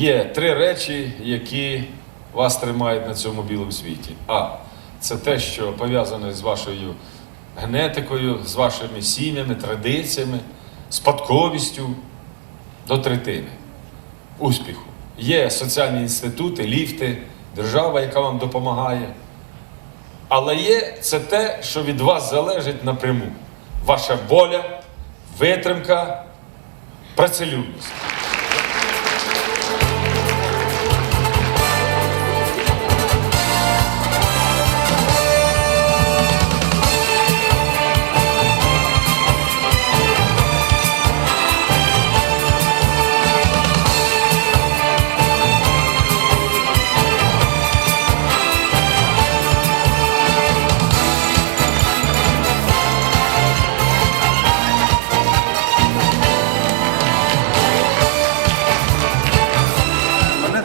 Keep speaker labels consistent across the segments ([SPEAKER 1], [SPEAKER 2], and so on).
[SPEAKER 1] є три речі, які вас тримають на цьому білому світі. А це те, що пов'язане з вашою генетикою, з вашими сім'ями, традиціями, спадковістю до третини успіху. Є соціальні інститути, ліфти, держава, яка вам допомагає. Але є це те, що від вас залежить напряму. Ваша воля, витримка, працелюбність.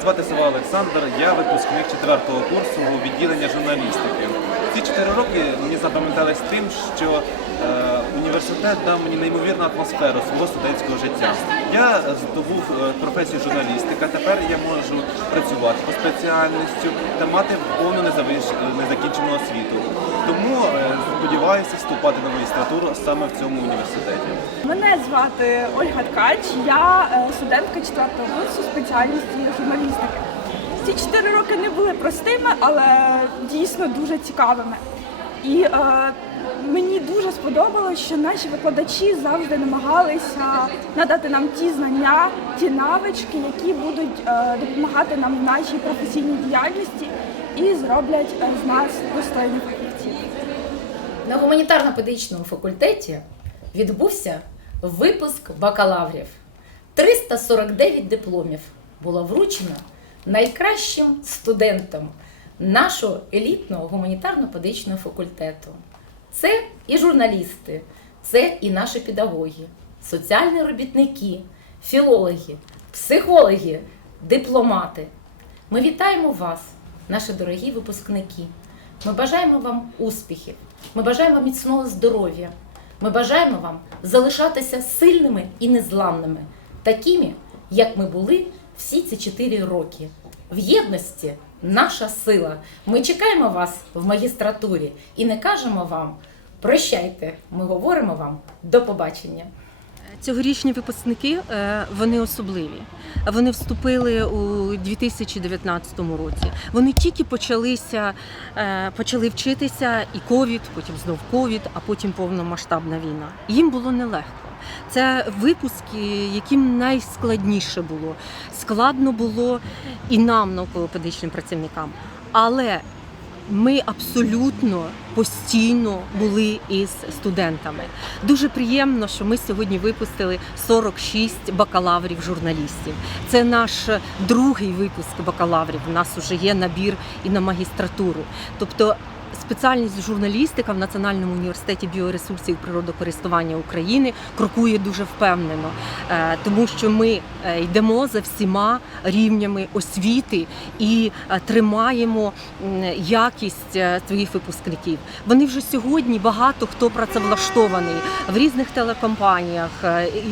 [SPEAKER 2] Звати Сова Олександр, я випускник 4 курсу відділення журналістики. Ці 4 роки мені запам'ятались тим, що е, університет дав мені неймовірну атмосферу свого студентського життя. Я здобув е, професію журналістика, тепер я можу працювати по спеціальності та мати повну незакінчену освіту. Тому е, сподіваюся вступати на магістратуру саме в цьому університеті.
[SPEAKER 3] Мене звати Ольга Ткач, я е, студентка 4 курсу спеціальності журналістики. Ці 4 роки не були простими, але дійсно дуже цікавими. І е, мені дуже сподобалось, що наші викладачі завжди намагалися надати нам ті знання, ті навички, які будуть е, допомагати нам в нашій професійній діяльності і зроблять е, з нас достойних фахівців.
[SPEAKER 4] На гуманітарно-педагогічному факультеті відбувся випуск бакалаврів. 349 дипломів було вручено найкращим студентам нашого елітного гуманітарно-педагогічного факультету. Це і журналісти, це і наші педагоги, соціальні робітники, філологи, психологи, дипломати. Ми вітаємо вас, наші дорогі випускники. Ми бажаємо вам успіхів, ми бажаємо міцного здоров'я. Ми бажаємо вам залишатися сильними і незламними, такими, як ми були всі ці чотири роки. В єдності наша сила. Ми чекаємо вас в магістратурі і не кажемо вам прощайте. Ми говоримо вам до побачення.
[SPEAKER 5] Цьогорічні випускники е, вони особливі. Вони вступили у 2019 році. Вони тільки почалися, е, почали вчитися, і ковід, потім знов ковід, а потім повномасштабна війна. Їм було нелегко. Це випуски, яким найскладніше було. Складно було і нам, науково-педагогічним працівникам. Але ми абсолютно постійно були із студентами. Дуже приємно, що ми сьогодні випустили 46 бакалаврів журналістів. Це наш другий випуск бакалаврів. У нас вже є набір і на магістратуру. Тобто спеціальність журналістика в Національному університеті біоресурсів і природокористування України крокує дуже впевнено, е, тому що ми е, йдемо за всіма рівнями освіти і е, тримаємо якість своїх випускників. Вони вже сьогодні багато хто працевлаштований в різних телекомпаніях,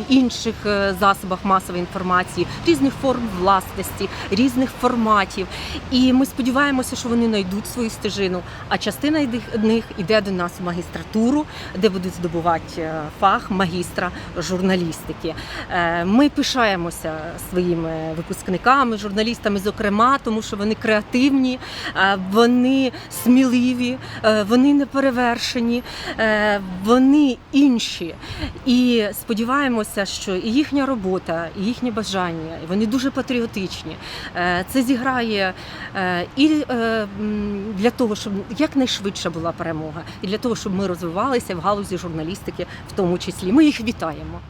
[SPEAKER 5] інших засобах масової інформації, різних форм власності, різних форматів. І ми сподіваємося, що вони знайдуть свою стежину. А частина них йде до нас в магістратуру, де будуть здобувати е, фах магістра журналістики. Е, Ми пишаємося своїми випускниками, журналістами, зокрема, тому що вони креативні, е, вони сміливі, вони неперевершені, вони інші. І сподіваємося, що і їхня робота, і їхнє бажання, і вони дуже патріотичні. Це зіграє і для того, щоб якнайшвидше була перемога, і для того, щоб ми розвивалися в галузі журналістики, в тому числі. Ми їх вітаємо.